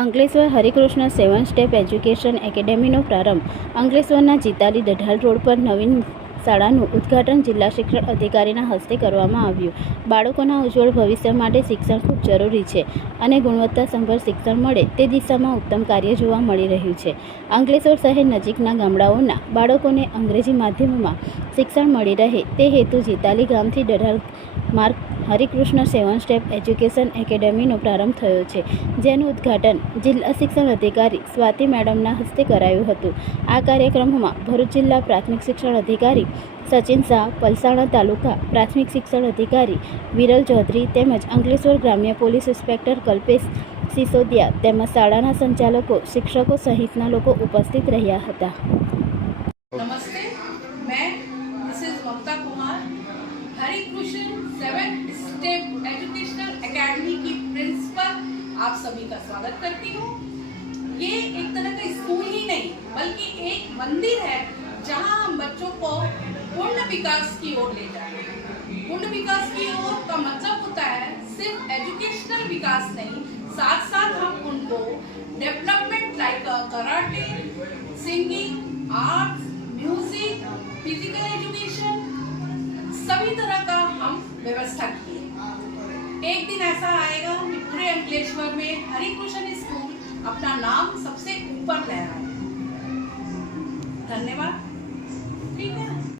Ankleshwar Harikrishna 7 step education એકેડેમીનો પ્રારંભ. અંકલેશ્વરના Jitali દઢાલ road પર નવીન શાળાનું ઉદ્ઘાટન જિલ્લા શિક્ષણ અધિકારીના હસ્તે કરવામાં આવ્યું. બાળકોના ઉજ્જવળ ભવિષ્ય માટે શિક્ષણ ખૂબ જરૂરી છે અને ગુણવત્તાસભર શિક્ષણ મળે તે દિશામાં ઉત્તમ કાર્ય જોવા મળી રહ્યું છે. અંકલેશ્વર શહેર નજીકના ગામડાઓના બાળકોને અંગ્રેજી માધ્યમમાં શિક્ષણ મળી રહે તે હેતુ જીતાલી ગામથી દઢાલ માર્ગ હરિકૃષ્ણ 7 સ્ટેપ એજ્યુકેશન એકેડેમીનો પ્રારંભ થયો છે, જેનું ઉદ્ઘાટન જિલ્લા શિક્ષણ અધિકારી સ્વાતિ મેડમના હસ્તે કરાયું હતું. આ કાર્યક્રમમાં ભરૂચ જિલ્લા પ્રાથમિક શિક્ષણ અધિકારી સચિન શાહ, પલસાણા તાલુકા પ્રાથમિક શિક્ષણ અધિકારી વિરલ ચૌધરી તેમજ અંકલેશ્વર ગ્રામ્ય પોલીસ ઇન્સ્પેક્ટર કલ્પેશ સિસોદિયા તેમજ શાળાના સંચાલકો, શિક્ષકો સહિતના લોકો ઉપસ્થિત રહ્યા હતા. नमस्ते, मैं Mrs Mamta Kumar Harikrishna 7 step educational academy की प्रिंसिपल आप सभी का स्वागत करती हूँ। ये एक तरह का स्कूल ही नहीं बल्कि एक मंदिर है जहाँ हम बच्चों को पूर्ण विकास की ओर ले जाए। पूर्ण विकास की ओर का मतलब होता है सिर्फ एजुकेशनल विकास नहीं, साथ साथ हम उनको development like karate, singing, arts, music, physical education, सभी तरह का हम व्यवस्था किए। एक दिन ऐसा आएगा कि पूरे अंकलेश्वर में हरिकृष्ण स्कूल अपना नाम सबसे ऊपर लहराए। धन्यवाद। ठीक है।